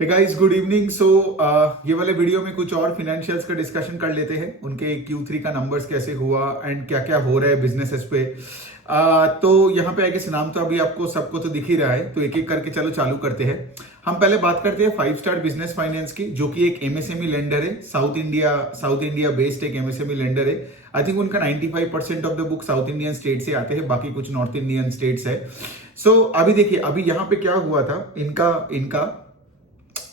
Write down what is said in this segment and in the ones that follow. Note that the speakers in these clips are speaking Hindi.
Hey guys, good evening. ये वाले वीडियो में कुछ और फिनेंशियल्स का डिस्कशन कर लेते हैं। उनके Q3 का नंबर्स कैसे हुआ एंड क्या क्या हो रहा है बिजनेसेस पे। तो यहाँ पे आगे नाम तो अभी आपको सबको तो दिख ही रहा है, तो एक एक करके चलो चालू करते हैं। हम पहले बात करते हैं 5 स्टार बिजनेस फाइनेंस की, जो कि एक एमएसएमई लेंडर है। साउथ इंडिया बेस्ड एक एमएसएमई लेंडर है। आई थिंक उनका 95% of the book south Indian state से आते हैं, बाकी कुछ नॉर्थ इंडियन स्टेट्स है। अभी देखिए, अभी यहाँ पे क्या हुआ था इनका इनका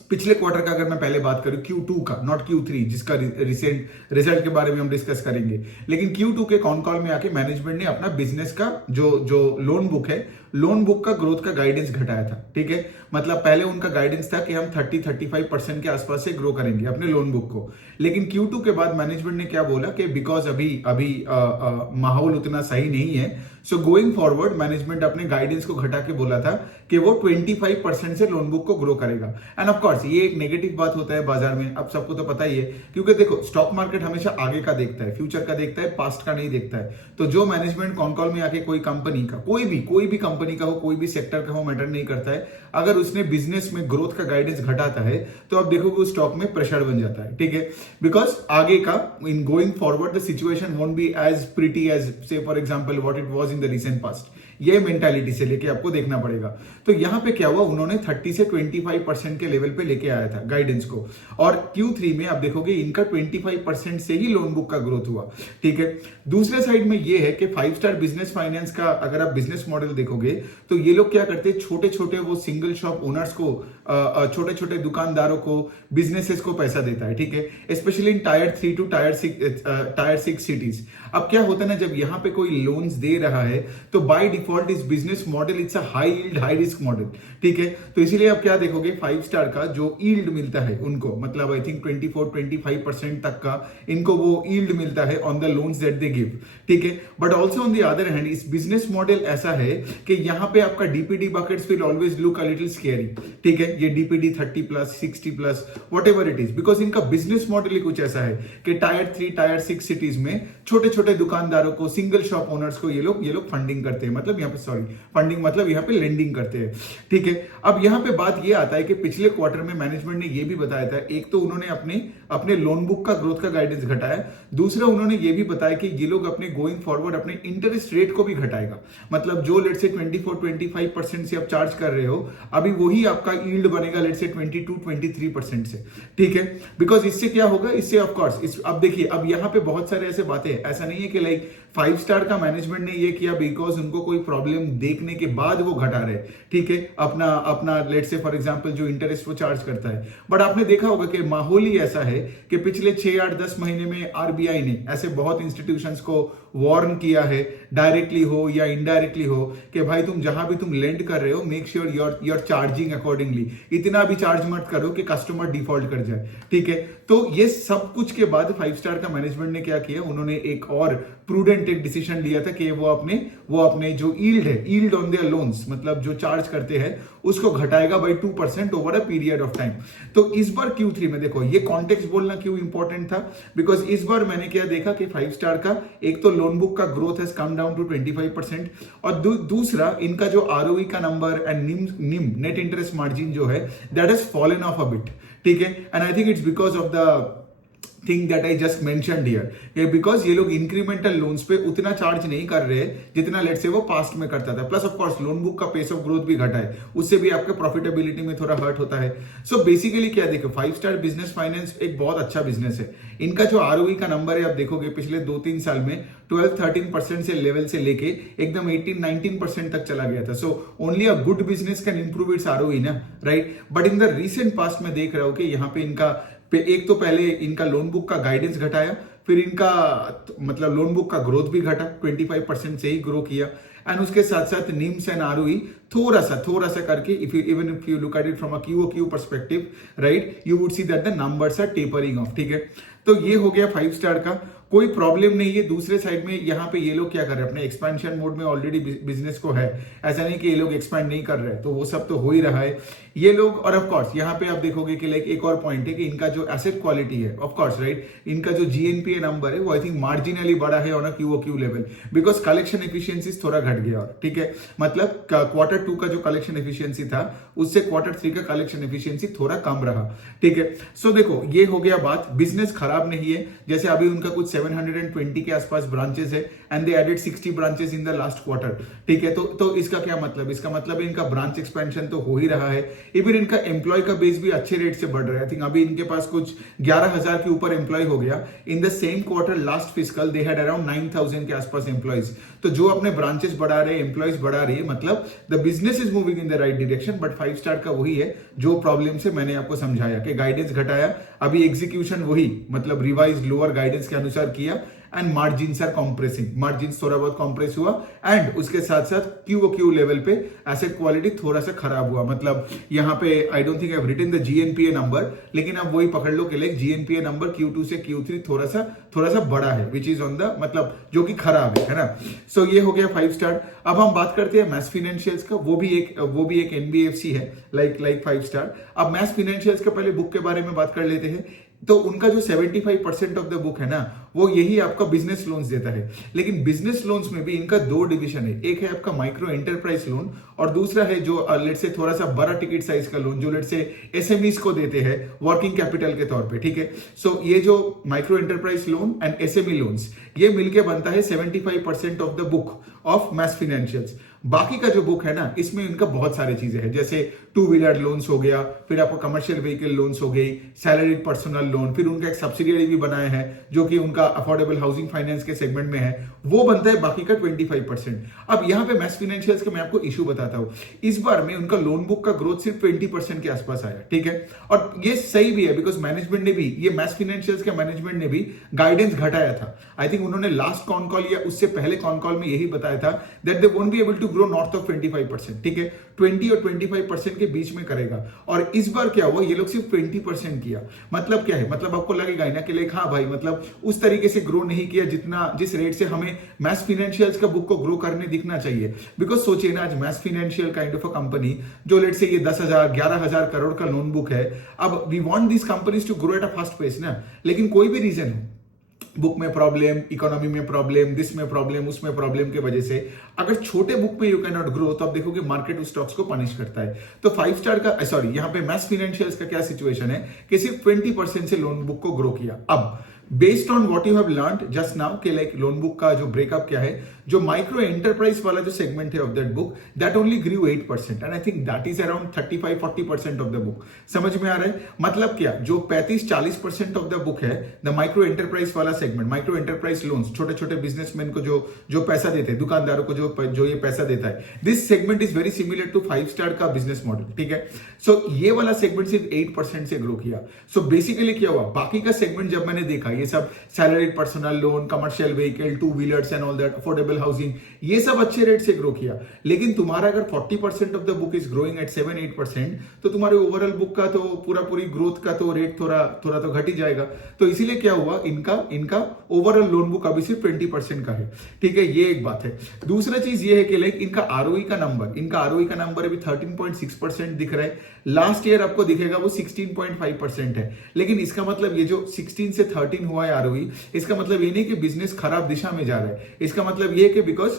पिछले क्वार्टर का अगर मैं पहले बात करूं, Q2 का, नॉट Q3 जिसका रिसेंट रिजल्ट के बारे में हम डिस्कस करेंगे, लेकिन Q2 के कॉन कॉल में आके मैनेजमेंट ने अपना बिजनेस का जो लोन बुक है, लोन बुक का ग्रोथ का गाइडेंस घटाया था। ठीक है, मतलब पहले उनका गाइडेंस था कि हम 30-35% के आसपास से ग्रो करेंगे अपने लोन बुक को, लेकिन Q2 के बाद मैनेजमेंट ने क्या बोला कि बिकॉज अभी अभी माहौल उतना सही नहीं है, सो गोइंग फॉरवर्ड मैनेजमेंट अपने गाइडेंस को घटा के बोला था कि वो 25% से लोन बुक को ग्रो करेगा। एंड ऑफ कोर्स ये एक नेगेटिव बात होता है बाजार में, अब सबको तो पता ही है, क्योंकि देखो स्टॉक मार्केट हमेशा आगे का देखता है, फ्यूचर का देखता है, पास्ट का नहीं देखता है। तो जो मैनेजमेंट कॉन कॉल में आके कोई कंपनी का, कोई भी कंपनी का हो, कोई भी सेक्टर का हो, मैटर नहीं करता है, अगर उसने बिजनेस में ग्रोथ का गाइडेंस घटाता है तो आप देखोगे उस स्टॉक में प्रेशर बन जाता है। ठीक है, बिकॉज आगे का in going forward the situation won't be as pretty as से for example what it was in the recent past. ये मेंटालिटी से लेके आपको देखना पड़ेगा। तो यहां पे क्या हुआ, उन्होंने 30 से 25% के लेवल पे लेके आया था गाइडेंस को, और Q3 में आप देखोगे इनका 25% से ही लोन बुक का ग्रोथ हुआ। ठीक है, दूसरे साइड में ये है कि 5 स्टार बिजनेस फाइनेंस का अगर आप बिजनेस मॉडल देखोगे तो ये लोग क्या करते हैं, छोटे छोटे वो सिंगल शॉप ओनर्स को, छोटे छोटे दुकानदारों को, बिजनेसेस को पैसा देता है। ठीक है, specially in tier 3 to tier 6 cities. अब क्या होता है ना, जब यहाँ पे कोई लोन्स दे रहा है तो बाय डिफॉल्ट इस business model it's a high yield high risk model. ठीक है, तो इसीलिए आप क्या देखोगे, 5 स्टार का जो यील्ड मिलता है उनको, मतलब आई थिंक 24-25% तक का इनको वो यील्ड मिलता है on the loans that they give. ठीक है, but also on the other hand इस बिजनेस मॉडल ऐसा है कि यहाँ पे आपका DPD buckets will always look a little scary. ठीक है, ये DPD 30+, 60+, what ever it is, because इनका बिजनेस मॉडल ही कुछ ऐसा है कि टायर 3, टायर 6 सिटीज में छोटे छोटे दुकानदारों को, सिंगल शॉप ओनर्स को ये लोग फंडिंग करते हैं, मतलब यहाँ पे फंडिंग मतलब यहाँ पे लेंडिंग करते हैं। ठीक है, अब यहाँ पे बात ये आता है कि पिछले क्वार्टर में मैनेजमेंट ने ये भी बताया था, एक तो उन्होंने अपने लोन बुक का ग्रोथ का गाइडेंस घटाया, दूसरा उन्होंने ये भी बताया कि ये लोग अपने गोइंग फॉरवर्ड अपने इंटरेस्ट रेट को भी घटाएगा। मतलब जो लेट से 24-25% से आप चार्ज कर रहे हो, अभी वही आपका यील्ड बनेगा लेट से 22-23% से। ठीक है, बिकॉज इससे क्या होगा, इससे ऑफकोर्स अब देखिए, अब यहाँ पे बहुत सारे ऐसे बातें, ऐसा नहीं है कि लाइक 5 स्टार का मैनेजमेंट ने ये किया बिकॉज उनको कोई प्रॉब्लम देखने के बाद वो घटा रहे। ठीक है, अपना लेट से फॉर एग्जांपल जो इंटरेस्ट वो चार्ज करता है, बट आपने देखा होगा कि माहौल ही ऐसा है कि पिछले 6-8-10 महीने में आरबीआई ने ऐसे बहुत इंस्टीट्यूशंस को वार्न किया है, डायरेक्टली हो या इनडायरेक्टली हो, कि भाई तुम जहां भी तुम लेंड कर रहे हो, make sure your charging accordingly, इतना भी चार्ज मत करो कि कस्टमर डिफॉल्ट कर जाए। ठीक है, तो ये सब कुछ के बाद 5 स्टार का मैनेजमेंट ने क्या किया, उन्होंने एक और प्रूडेंट एक डिसीजन लिया था कि वो अपने जो यील्ड है, यील्ड ऑन देयर लोन्स, मतलब जो चार्ज करते हैं उसको घटाएगा by 2% over a period of time. तो इस बार Q3 में देखो, ये कॉन्टेक्स्ट बोलना क्यों इंपॉर्टेंट था, बिकॉज इस बार मैंने क्या देखा कि 5 स्टार का एक तो लोन बुक का growth has come down to 25%, और दूसरा इनका जो आरओई का number and NIM net interest margin जो है, that has fallen off a bit. ठीक है, and I think it's because of the thing that I just mentioned here, because ये लोग इंक्रीमेंटल लोन्स पे उतना चार्ज नहीं कर रहे जितना लेट से वो पास्ट में करता था। Plus of course loan book का पेस ऑफ ग्रोथ भी घटा है, उससे भी आपके प्रॉफिटेबिलिटी में थोड़ा हर्ट होता है। सो बेसिकली क्या देखो, 5 स्टार बिजनेस फाइनेंस एक बहुत अच्छा बिजनेस है। इनका जो आरओई का नंबर है आप देखोगे पिछले 2-3 साल में 12-13% से लेवल से लेके एकदम 18-19% तक चला गया था। So only a good business can improve its ROE ना, right. But in the recent past में देख रहा हूं कि यहाँ पे इनका एक तो पहले इनका लोन बुक का गाइडेंस घटाया, फिर इनका मतलब लोन बुक का ग्रोथ भी घटा, 25% से ही ग्रो किया, एंड उसके साथ साथ निम्स एंड आरओई थोड़ा सा करके, if you look at it from a QOQ perspective, right, you would see that the numbers are tapering off. ठीक है, तो ये हो गया 5 स्टार का, कोई प्रॉब्लम नहीं है। दूसरे साइड में यहाँ पे ये लोग क्या कर रहे हैं, अपने एक्सपेंशन मोड में ऑलरेडी बिजनेस को है, ऐसा नहीं कि ये लोग एक्सपेंड नहीं कर रहे हैं, तो वो सब तो हो ही रहा है। ये लोग, और ऑफ कोर्स यहाँ पे आप देखोगे कि लाइक एक और पॉइंट है कि इनका जो एसेट क्वालिटी है, ऑफ कोर्स राइट, इनका जो जीएनपीए नंबर है वो आई थिंक मार्जिनली बड़ा है on a QoQ level, because collection efficiency थोड़ा घट गया। और ठीक है, मतलब क्वार्टर 2 का जो कलेक्शन एफिशिएंसी था उससे क्वार्टर 3 का कलेक्शन एफिशिएंसी थोड़ा कम रहा। ठीक है, सो देखो ये हो गया बात, बिजनेस खराब नहीं है। जैसे अभी उनका कुछ 720 के आसपास ब्रांचेस है and they added 60 branches in the last quarter. ठीक है, तो इसका क्या मतलब, इसका मतलब इनका ब्रांच एक्सपेंशन तो हो ही रहा है, इवन इनका एम्प्लॉय का बेस भी अच्छे रेट से बढ़ रहा है। आई थिंक अभी इनके पास कुछ 11,000 के ऊपर एम्प्लॉय हो गया। In the same quarter last fiscal they had around 9,000 के आसपास एम्प्लॉयज। तो जो अपने ब्रांचेस बढ़ा रहे हैं, एम्प्लॉयज बढ़ा रही है, मतलब the business is moving in the right direction. But 5 star का वही है जो प्रॉब्लम से मैंने आपको समझाया कि गाइडेंस घटाया, अभी एग्जीक्यूशन वही, मतलब रिवाइज लोअर गाइडेंस के अनुसार किया and margins are compressing, margins थोड़ा बहुत कॉम्प्रेस हुआ एंड उसके साथ साथ क्यू लेवल पे एसेट क्वालिटी थोड़ा सा खराब हुआ। मतलब यहाँ पे I don't think I have written the GNPA number, लेकिन आप वही पकड़ लो कि लाइक जीएनपीए नंबर Q2 से Q3 थोड़ा सा बड़ा है, विच इज ऑन द, मतलब जो कि खराब है ना। सो ये हो गया 5 स्टार। अब हम बात करते हैं मैस फाइनेंशियल्स का, वो भी एक एनबीएफसी है लाइक 5 स्टार। अब मैस फाइनेंशियल्स के पहले बुक के बारे में बात कर लेते हैं। तो उनका जो 75% ऑफ द बुक है ना, वो यही आपका बिजनेस लोन्स देता है। लेकिन बिजनेस लोन्स में भी इनका 2 डिवीजन है, एक है आपका माइक्रो एंटरप्राइज लोन और दूसरा है जो लेट से थोड़ा सा बड़ा टिकट साइज का लोन, जो लेट से एसएमईज को देते हैं वर्किंग कैपिटल के तौर पे। ठीक है, सो ये जो micro enterprise loan and SME loans, ये मिलके बनता है 75% of the book of MAS financials. बाकी का जो बुक है ना, इसमें इनका बहुत सारी चीजें हैं, जैसे 2 व्हीलर लोन्स हो गया, फिर आपको कमर्शियल व्हीकल लोन्स हो गई, सैलरीड पर्सनल लोन, फिर उनका एक सब्सिडियरी भी बनाया है जो कि उनका अफोर्डेबल हाउसिंग फाइनेंस के सेगमेंट में है, वो बनता है बाकी का 25%। अब यहाँ पे मैस फाइनेंशियल्स का मैं आपको इशू बताता हूँ, इस बार में उनका लोन बुक का ग्रोथ सिर्फ 20% के आसपास आया। ठीक है, और ये सही भी है बिकॉज मैनेजमेंट ने भी, ये मैस फाइनेंशियल्स के मैनेजमेंट ने भी गाइडेंस घटाया था। आई थिंक उन्होंने लास्ट कॉन कॉल या उससे पहले कॉन कॉल में यही बताया था that they won't be able to grow north of 25%। ठीक है, 20 और 25% के बीच में करेगा। और इस बार क्या हुआ, ये लोग सिर्फ 20% किया। मतलब क्या है, मतलब आपको लगेगा ना कि लाइक हाँ भाई, मतलब उस तरीके से ग्रो नहीं किया जिस रेट से हमें मैस फाइनेंशियल्स का बुक को ग्रो करने दिखना चाहिए। बिकॉज सोचिए ना, आज MAS financial kind of a company जो लेट से ये 10,000 11,000 करोड़ का लोन बुक है, अब we want this companies to grow at a fast pace ना, लेकिन कोई भी रीजन हो, बुक में प्रॉब्लम, इकोनॉमी में प्रॉब्लम, दिस में प्रॉब्लम, उसमें प्रॉब्लम की वजह से अगर छोटे बुक में यू कैन नॉट ग्रो, तो आप देखोगे मार्केट उस स्टॉक्स को पनिश करता है। तो 5 स्टार का, सॉरी, यहाँ पे मैस फाइनेंशियल्स का क्या सिचुएशन है कि सिर्फ 20% से लोन बुक को ग्रो किया। अब based on what you have learned just now के लाइक लोन बुक का जो ब्रेकअप क्या है, जो माइक्रो एंटरप्राइज वाला जो सेगमेंट है of that book, that only grew 8% and I think that is around 35-40% of the book. समझ में आ रहा है, मतलब क्या, जो 35-40% ऑफ द बुक है द माइक्रो एंटरप्राइज वाला सेगमेंट, माइक्रो एंटरप्राइज लोन्स, छोटे छोटे बिजनेसमैन को जो पैसा देते हैं, दुकानदारों को जो ये पैसा देता है, this segment is very similar to 5 star का बिजनेस मॉडल। ठीक है, सो ये वाला सेगमेंट सिर्फ 8% से ग्रो किया। सो बेसिकली क्या हुआ, बाकी का सेगमेंट जब मैंने देखा, ये सब salaried personal loan, commercial vehicle, 2 wheelers and all that, affordable housing, ये सब अच्छे रेट से ग्रो किया। लेकिन तुम्हारा अगर 40% of the book is growing at 7-8%, तो तुम्हारे ओवरऑल बुक का तो पूरी ग्रोथ का तो रेट थोड़ा तो घट ही जाएगा। तो इसीलिए क्या हुआ, इनका ओवरऑल लोन बुक अभी सिर्फ 20% का है। ठीक है, ये एक बात है। दूसरा चीज ये है कि लाइक इनका आरओई का नंबर अभी 13.6% दिख रहा है। लास्ट ईयर आपको दिखेगा वो 16.5% है। लेकिन इसका मतलब ये जो 16 से 13 हुआ है आरओई, इसका मतलब ये नहीं कि बिजनेस खराब दिशा में जा रहा है। इसका मतलब ये कि बिकॉज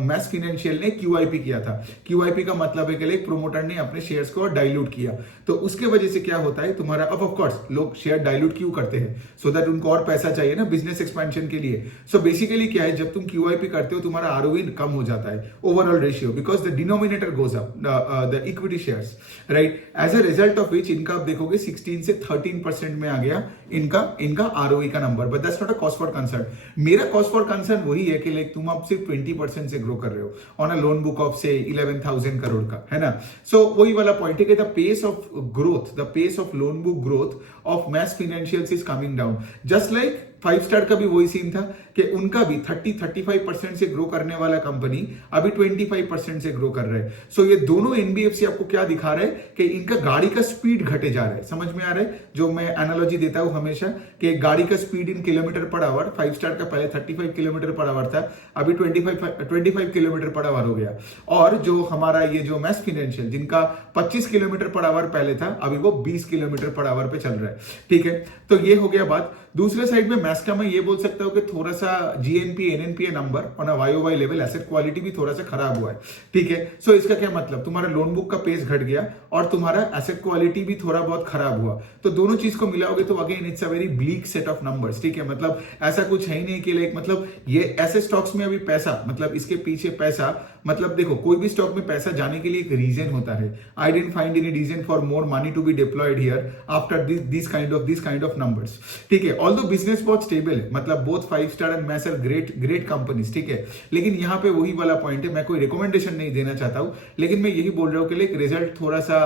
मैस फाइनेंशियल ने क्यूआईपी किया था। क्यूआईपी का मतलब है कि लाइक प्रोमोटर ने अपने शेयर्स को डाइल्यूट किया, तो उसके वजह से क्या होता है तुम्हारा, अब ऑफ कोर्स लोग शेयर डाइल्यूट क्यों करते हैं, सो दैट उनको और पैसा चाहिए ना बिजनेस एक्सपेंशन के लिए। सो बेसिकली क्या है, जब तुम क्यूआईपी करते हो तुम्हारा आरओई कम हो जाता है, overall ratio, because the denominator goes up, the equity shares, right. As a result of which इनका आप देखोगे 16 से 13% में आ गया इनका आरओई का number. But that's not a cause for concern. मेरा कॉज फॉर कंसर्न वही है कि लाइक तुम अब सिर्फ 20% से ग्रो कर रहे हो on a loan book of से 11,000 करोड़ का, है ना। सो वही वाला पॉइंट है कि the pace of growth, the pace of loan book growth of MAS financials is coming down, just like five star का भी वही सीन था कि उनका भी 30-35% से ग्रो करने वाला कंपनी अभी 25% से ग्रो कर रहा है। सो ये दोनों एनबीएफसी आपको क्या दिखा रहा है कि इनका गाड़ी का स्पीड घटे जा रहा है। समझ में आ रहा है जो मैं एनालॉजी देता हूं हमेशा कि गाड़ी का speed in kilometre per hour, five star का पहले 35 किलोमीटर पर आवर था, अभी 25 किलोमीटर पर आवर हो गया। और जो हमारा ये जो मैक्स फाइनेंशियल जिनका 25 किलोमीटर पर आवर पहले था, अभी वो 20 किलोमीटर पर आवर पे चल रहा है। ठीक है, तो ये हो गया बात। दूसरे साइड में मैक्स का मैं ये बोल सकता हूं कि थोड़ा सा GNP NNPA number on a YoY level asset quality भी थोड़ा सा खराब हुआ है। ठीक है, सो इसका क्या मतलब, तुम्हारा लोन बुक का पेस घट गया और तुम्हारा एसेट क्वालिटी भी थोड़ा बहुत खराब हुआ, तो दोनों चीज को मिलाओगे तो again it's a very bleak set of numbers. ठीक है, मतलब ऐसा कुछ है ही नहीं कि लाइक मतलब ये ऐसे स्टॉक्स में अभी पैसा, मतलब इसके पीछे पैसा, मतलब देखो कोई भी स्टॉक में पैसा जाने के लिए एक रीजन होता है। I didn't find any reason for more money to be deployed here after this kind of numbers. ठीक है, ऑल्दो बिजनेस बहुत स्टेबल है, मतलब both five star and MAS are great companies. ठीक है, लेकिन यहाँ पे वही वाला पॉइंट है, मैं कोई रिकमेंडेशन नहीं देना चाहता हूं, लेकिन मैं यही बोल रहा हूं कि लाइक रिजल्ट थोड़ा सा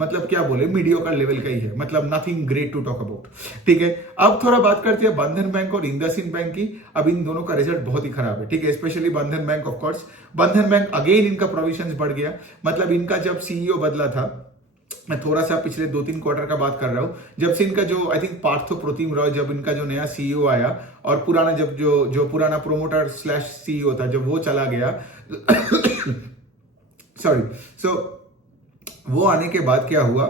मतलब क्या बोले मीडियोकर लेवल का ही है, मतलब nothing great to talk about. ठीक है, अब थोड़ा बात करते हैं बंधन बैंक और इंडसइंड बैंक की। अब इन दोनों का रिजल्ट बहुत ही खराब है। ठीक है, स्पेशली बंधन बैंक, ऑफ कोर्स बंधन बैंक अगेन इनका प्रोविजंस बढ़ गया। मतलब इनका जब सीईओ बदला था, मैं थोड़ा सा पिछले 2-3 क्वार्टर का बात कर रहा हूं, जब से इनका जो आई थिंक पार्थो प्रतिम रॉय, जब इनका जो नया सीईओ आया और पुराना जब जो पुराना प्रोमोटर स्लैश सीईओ था जब वो चला गया सॉरी, सो वो आने के बाद क्या हुआ,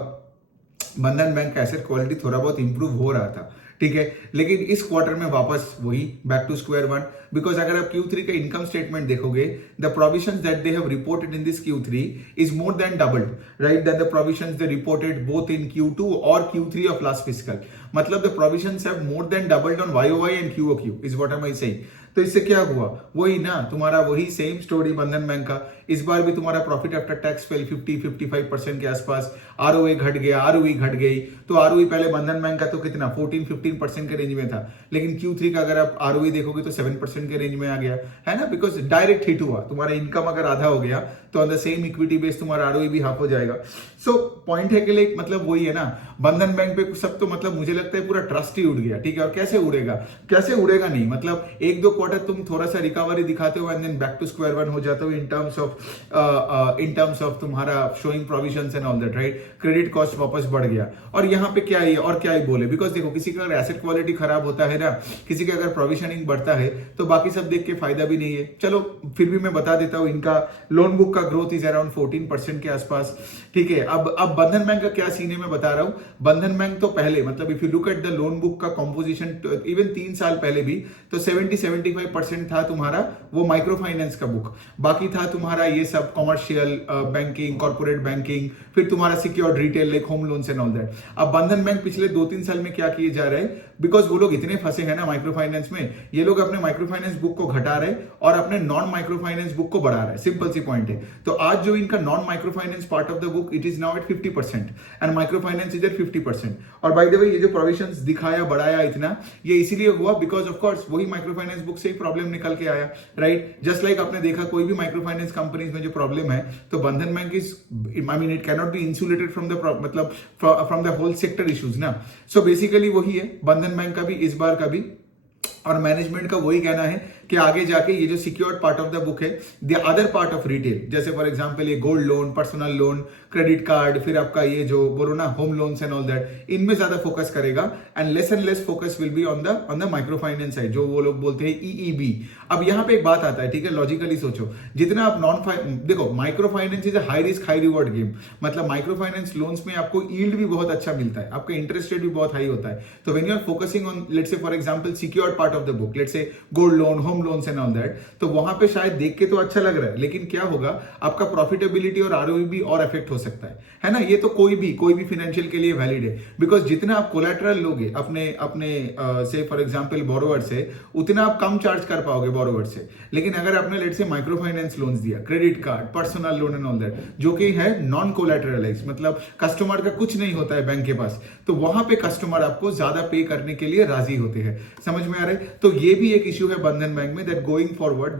बंधन बैंक का एसेट क्वालिटी थोड़ा बहुत इंप्रूव हो रहा था। ठीक है, लेकिन इस क्वार्टर में वापस वही back to square one, because अगर आप Q3 का इनकम स्टेटमेंट देखोगे, the provisions that they have reported in this Q3 is more than doubled, right, than the provisions they reported both in Q2 और Q3 ऑफ लास्ट फिस्कल। मतलब the provisions have more than doubled on YOY and QOQ is what am I saying. तो इससे क्या हुआ, वही ना तुम्हारा वही सेम स्टोरी बंधन बैंक का। इस बार भी तुम्हारा प्रॉफिट आफ्टर टैक्स फेल 50-55% के आसपास, आरओए घट गया, आरओई घट गई। तो आरओई पहले बंधन बैंक का तो कितना 14-15% के रेंज में था, लेकिन Q3 का अगर आप आरओई देखोगे तो 7% के रेंज में आ गया है ना, बिकॉज डायरेक्ट हिट हुआ। तुम्हारा इनकम अगर आधा हो गया तो on the same equity base तुम्हारा आरओई भी हाफ हो जाएगा। सो पॉइंट है कि लाइक मतलब वही है ना, बंधन बैंक पे सब तो मतलब मुझे लगता है पूरा ट्रस्ट ही उड़ गया। ठीक है, और कैसे उड़ेगा, कैसे उड़ेगा नहीं, मतलब 1-2 क्वार्टर तुम थोड़ा सा रिकवरी दिखाते हो and then back to square one हो जाते हो इन टर्म्स ऑफ तुम्हारा showing provisions and all that, right. Credit cost वापस बढ़ गया, और यहाँ पे क्या है और क्या ही बोले, बिकॉज देखो किसी का अगर एसेट क्वालिटी खराब होता है ना, किसी का अगर प्रोविजनिंग बढ़ता है तो बाकी सब देख के फायदा भी नहीं है। चलो फिर भी मैं बता देता हूं, इनका लोन बुक का ग्रोथ इज अराउंड 14% के आसपास। ठीक है, अब बंधन बैंक का क्या सीन है मैं बता रहा हूं। बंधन बैंक तो पहले मतलब if you look at the loan book का कॉम्पोजिशन इवन 3 साल पहले भी तो 70-75% था तुम्हारा वो माइक्रो फाइनेंस का बुक, बाकी था तुम्हारा ये सब कॉमर्शियल बैंकिंग, कॉर्पोरेट बैंकिंग, फिर तुम्हारा secured retail like home loans and all that. अब बंधन बैंक पिछले 2-3 साल में क्या किए जा रहे हैं, बिकॉज वो लोग इतने फंसे हैं ना माइक्रो फाइनेंस में, ये लोग अपने माइक्रो फाइनेंस बुक को घटा रहे और अपने नॉन माइक्रो फाइनेंस बुक को बढ़ा रहे। सिंपल सी पॉइंट है। तो आज जो इनका non micro finance part of the book it is now at 50% and micro finance is at 50%। और बाय द वे ये जो प्रोविजंस दिखाया बढ़ाया इतना, ये इसीलिए हुआ बिकॉज ऑफ कोर्स वही माइक्रो फाइनेंस बुक से ही प्रॉब्लम निकल के आया, राइट। जस्ट लाइक आपने देखा कोई भी माइक्रो फाइनेंस कंपनीज में जो प्रॉब्लम है, तो Bandhan bank is I mean it can not be insulated from the मतलब from the whole sector issues ना। सो बेसिकली वही है बंधन बैंक का भी इस बार का भी, और मैनेजमेंट का वही कहना है कि आगे जाके ये जो secured part of the book है, the other part of retail, जैसे फॉर एग्जांपल ये gold loan, personal loan, credit card, फिर आपका ये जो बोलो ना home loans and all that, इनमें ज्यादा फोकस करेगा and less focus will be on the micro finance side, जो वो लोग बोलते हैं ईईबी। अब यहाँ पे एक बात आता है, ठीक है, लॉजिकली सोचो, जितना आप देखो micro finance is a high risk high reward game, मतलब माइक्रो फाइनेंस लोन्स में आपको यील्ड भी बहुत अच्छा मिलता है, आपका इंटरेस्ट रेट भी बहुत हाई होता है। तो when you are focusing on let's say for example secured part of the book, let's say gold loan, home loans and all that, तो वहां पे शायद देख के तो अच्छा लग रहा है, लेकिन क्या होगा, आपका प्रॉफिटेबिलिटी और आरओई भी और अफेक्ट हो सकता है ना। ये तो कोई भी फिनेंशियल के लिए वैलिड है, बिकॉज जितना आप कोलैटरल लोगे अपने से फॉर एग्जांपल बोरोवर से, उतना आप कम चार्ज कर पाओगे बोरोवर से। लेकिन अगर आपने लेट से माइक्रो फाइनेंस लोन्स दिया, credit card, personal loan and all that, जो कि है नॉन कोलैटरलाइज, मतलब कस्टमर का कुछ नहीं होता है बैंक के पास, तो वहां पे कस्टमर आपको ज्यादा पे करने के लिए राजी होते हैं। समझ में आ रहा है। तो ये भी एक इश्यू है बंधन बैंक बैंक में, that going forward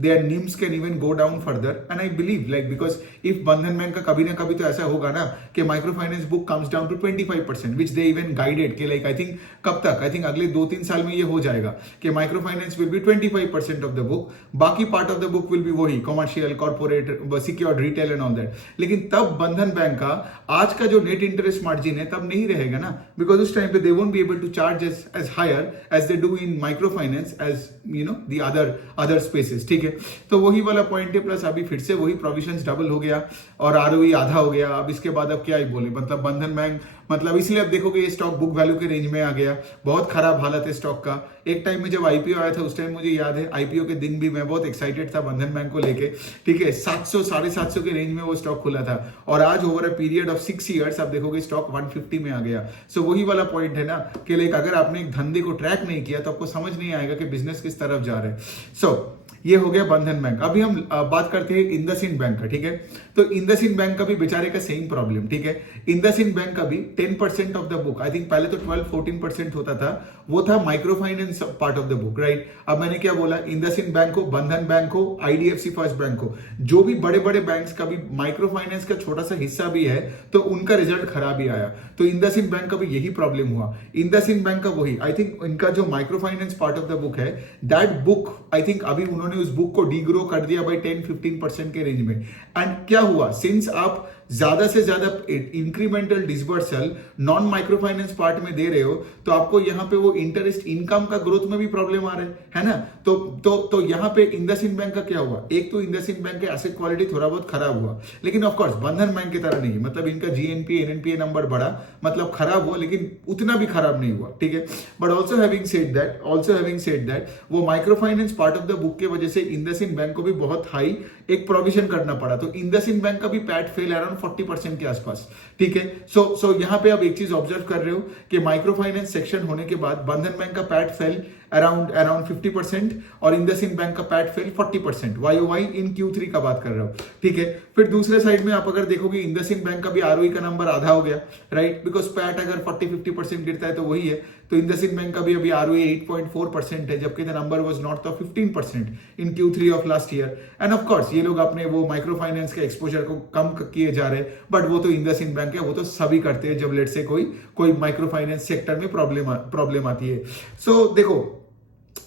their NIMs can even go down further, and I believe like because if Bandhan bank का कभी ना कभी तो ऐसा होगा ना कि micro finance book comes down to 25%, which they even guided कि लाइक आई थिंक कब तक, आई थिंक अगले 2-3 साल में ये हो जाएगा कि micro finance will be 25% of the book, बाकी part of the book will be वही commercial, corporate, secured, retail and all that. लेकिन तब बंधन बैंक का आज का जो नेट इंटरेस्ट मार्जिन है तब नहीं रहेगा ना, बिकॉज उस टाइम पे they won't be able to charge as higher as they do in micro finance as you know the other spaces, ठीक है। तो वही वाला पॉइंट है, प्लस अभी फिर से वही प्रोविजंस डबल हो गया और आरओई आधा हो गया। अब इसके बाद अब क्या ही बोले, मतलब बंधन बैंक मतलब इसलिए अब देखोगे ये स्टॉक बुक वैल्यू के रेंज में आ गया, बहुत खराब हालत है स्टॉक का। एक टाइम में जब आईपीओ आया था उस टाइम मुझे याद है, आईपीओ के दिन भी मैं बहुत एक्साइटेड था बंधन बैंक को लेके, ठीक है। 700 750 के रेंज में वो स्टॉक खुला था और आज over a period of 6 years आप देखोगे स्टॉक 150 में आ गया। सो वही वाला पॉइंट है ना कि लाइक अगर आपने एक धंधे को ट्रैक नहीं किया तो आपको समझ नहीं आएगा कि बिजनेस किस तरफ जा रहे हैं। सो ये हो गया बंधन बैंक। अभी हम बात करते हैं इंडसइंड बैंक का, ठीक है। तो इंडसइंड बैंक का भी बेचारे का सेम प्रॉब्लम, ठीक है। इंडसइंड बैंक का भी 10% of the book, I think पहले तो 12-14% होता था, वो था micro finance part of the book, right. अब मैंने क्या बोला, इंडसइंड बैंक हो, बंधन बैंक हो, आईडीएफसी फर्स्ट बैंक हो, जो भी बड़े बड़े बैंक्स का भी माइक्रो फाइनेंस का छोटा सा हिस्सा भी है तो उनका रिजल्ट खराब ही आया। तो इंडसइंड बैंक का भी यही प्रॉब्लम हुआ। इंडसइंड बैंक का वही, आई थिंक इनका जो micro finance part of the book है, दैट बुक आई थिंक अभी उन्होंने उस बुक को डीग्रो कर दिया बाई 10-15% के रेंज में। एंड क्या हुआ, सिंस आप ज्यादा से ज्यादा incremental disbursal non micro finance part में दे रहे हो तो आपको यहाँ पे वो इंटरेस्ट इनकम का ग्रोथ में भी प्रॉब्लम आ रहा है ना। तो यहाँ पे इंडसइंड बैंक का क्या हुआ, एक तो इंडसइंड बैंक के एसेट क्वालिटी थोड़ा बहुत खराब हुआ, लेकिन ऑफ कोर्स बंधन बैंक की तरह नहीं, मतलब इनका जीएनपीए एनएनपीए नंबर बढ़ा, मतलब खराब हुआ लेकिन उतना भी खराब नहीं हुआ, ठीक है। But also having said that वो micro finance part of the book की वजह से इंडसइंड बैंक को भी बहुत हाई एक प्रोविजन करना पड़ा। तो इंडसइंड बैंक का भी पैट फेल अराउंड 40% के आसपास, ठीक है। सो यहाँ पे आप एक चीज ऑब्जर्व कर रहे हो कि माइक्रो फाइनेंस सेक्शन होने के बाद बंधन बैंक का पैट फेल अराउंड 50% और इंडसइंड बैंक का पैट फेल 40%, YOY इन Q3 का बात कर रहा हूं, ठीक है। फिर दूसरे साइड में आप अगर देखोगे इंडसइंड बैंक का भी आरओई का नंबर आधा हो गया, राइट, बिकॉज पैट अगर 40-50% गिरता है तो वही है। तो इंडसइंड बैंक का भी अभी आरओई 8.4% है, जबकि the number was north of 15% in Q3 of last year. End of course ये लोग अपने वो माइक्रो फाइनेंस के एक्सपोजर को कम किए जा रहे हैं, बट वो तो इंडसइंड बैंक है, वो तो सभी करते हैं जब लेट से कोई माइक्रो फाइनेंस सेक्टर में प्रॉब्लम आती है। सो देखो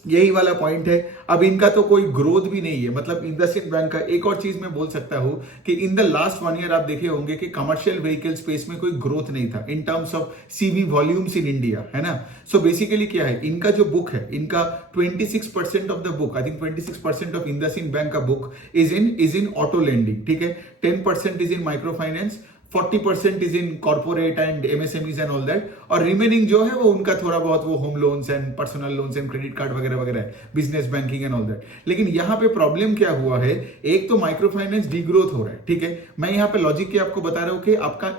यही वाला पॉइंट है। अब इनका तो कोई ग्रोथ भी नहीं है, मतलब इंडसइंड बैंक का एक और चीज मैं बोल सकता हूं कि इन द लास्ट 1 ईयर आप देखे होंगे कि कमर्शियल व्हीकल स्पेस में कोई ग्रोथ नहीं था इन terms of CV volumes in India, है ना। सो बेसिकली क्या है, इनका जो बुक है, इनका 26% of the book, I think 26% of IndusInd bank का book is in auto lending, ठीक है। 10% is in micro finance, 40% is in corporate and MSMEs and all that, और रिमेनिंग जो है वो उनका थोड़ा बहुत वो home loans and personal loans and credit card वगैरह वगैरह है, business banking and all that. लेकिन यहाँ पे प्रॉब्लम क्या हुआ है, एक तो माइक्रो फाइनेंस डीग्रोथ हो रहा है, ठीक है। मैं यहाँ पे लॉजिक आपको बता रहा हूँ कि आपका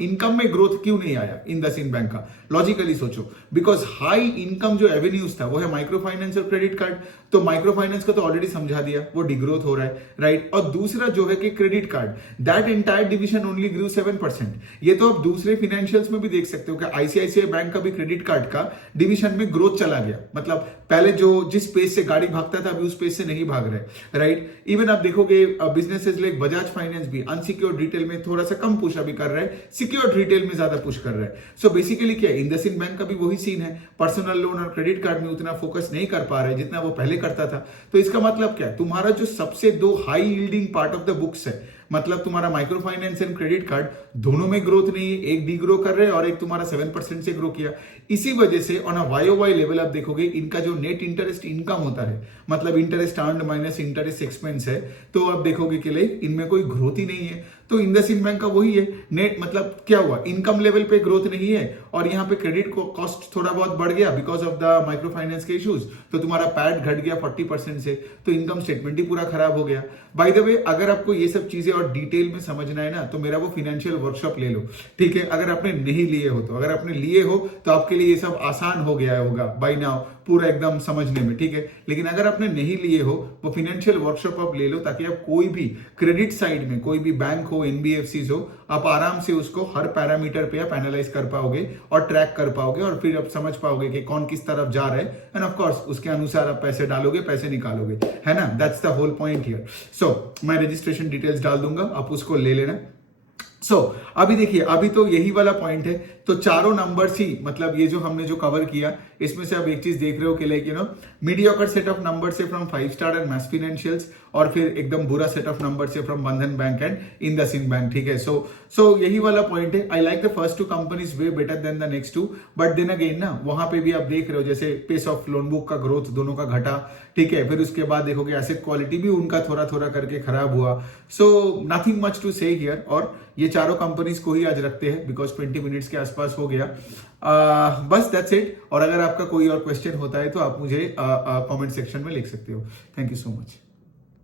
इनकम में ग्रोथ क्यों नहीं आया इंडसइंड बैंक का, लॉजिकली सोचो, बिकॉज हाई इनकम जो एवेन्यूज था वो है माइक्रो फाइनेंस और क्रेडिट कार्ड। तो माइक्रो फाइनेंस को तो ऑलरेडी समझा दिया, वो डिग्रोथ हो रहा है, राइट। और दूसरा जो है कि credit card, that entire division only grew 7%। ये तो आप दूसरे फाइनेंशियल्स में भी देख सकते हो कि आईसीआईसीआई बैंक का भी क्रेडिट कार्ड का डिविजन में ग्रोथ चला गया, मतलब पहले जो जिस पेस से गाड़ी भागता था अभी उस पेस से नहीं भाग रहे, राइट। इवन आप देखोगे बिजनेसेस लाइक बजाज फाइनेंस भी अनसिक्योर्ड रिटेल में थोड़ा सा कम पुश अभी कर रहा है, सिक्योर्ड रिटेल में ज्यादा पुश कर रहा है। सो बेसिकली क्या है, इंडसइंड बैंक का भी वही सीन है, पर्सनल लोन और क्रेडिट कार्ड में उतना फोकस नहीं कर पा रहे जितना वो पहले करता था। तो इसका मतलब क्या है, तुम्हारा जो सबसे दो high yielding part of the books है, मतलब तुम्हारा micro finance and credit card दोनों में ग्रोथ नहीं है, एक डीग्रो कर रहे हैं और एक तुम्हारा 7% से ग्रो किया। इसी वजह से ऑन अ YOY लेवल आप देखोगे इनका जो नेट इंटरेस्ट इनकम होता है, मतलब interest earned minus interest expense है, तो आप देखोगे कि लाइक इनमें कोई ग्रोथ ही नहीं है। तो इंडसइंड बैंक का वही है, नेट मतलब क्या हुआ, इनकम लेवल पे ग्रोथ नहीं है और यहाँ पे क्रेडिट कॉस्ट थोड़ा बहुत बढ़ गया because of the micro finance के इश्यूज, तो तुम्हारा पैट घट गया 40% से, तो इनकम स्टेटमेंट ही पूरा खराब हो गया। बाय द वे, अगर आपको ये सब चीजें और डिटेल में समझना है ना तो मेरा वो फाइनेंशियल वर्कशॉप ले लो, ठीक है। अगर आपने नहीं लिए हो तो, अगर आपने लिए हो तो आपके लिए ये सब आसान हो गया होगा बाय नाउ पूरा एकदम समझने में, ठीक है। लेकिन अगर आपने नहीं लिए हो वो फाइनेंशियल वर्कशॉप आप ले लो, ताकि आप कोई भी क्रेडिट साइड में कोई भी बैंक हो हो, एनबीएफसीज हो, आप आराम से उसको हर पैरामीटर पे आप एनालाइज कर पाओगे और ट्रैक कर पाओगे और फिर आप समझ पाओगे कि कौन किस तरफ जा रहा है एंड ऑफ कोर्स उसके अनुसार आप पैसे डालोगे, पैसे निकालोगे, है ना। That's the whole point here. So मैं रजिस्ट्रेशन डिटेल्स डाल दूंगा, आप उसको ले लेना। अभी देखिए, अभी तो यही वाला पॉइंट है। तो चारों नंबर्स ही, मतलब ये जो हमने जो कवर किया, इसमें से आप एक चीज देख रहे हो कि like mediocre set of number से from 5 star and Max financials, और फिर एकदम बुरा सेट ऑफ नंबर से from Bandhan bank and IndusInd bank, ठीक है। सो यही वाला पॉइंट है। I like the first 2 companies way better than the next 2, but then again ना, वहां पे भी आप देख रहे हो जैसे पेस ऑफ लोन बुक का ग्रोथ दोनों का घटा, ठीक है। फिर उसके बाद देखोगे एसेट क्वालिटी भी उनका थोड़ा थोड़ा करके खराब हुआ। सो नथिंग मच टू से हियर, और ये चारों कंपनीज को ही आज रखते हैं बिकॉज 20 मिनट्स के आसपास हो गया। बस दैट्स इट। और अगर आपका कोई और क्वेश्चन होता है तो आप मुझे कमेंट सेक्शन में लिख सकते हो। Thank you so much.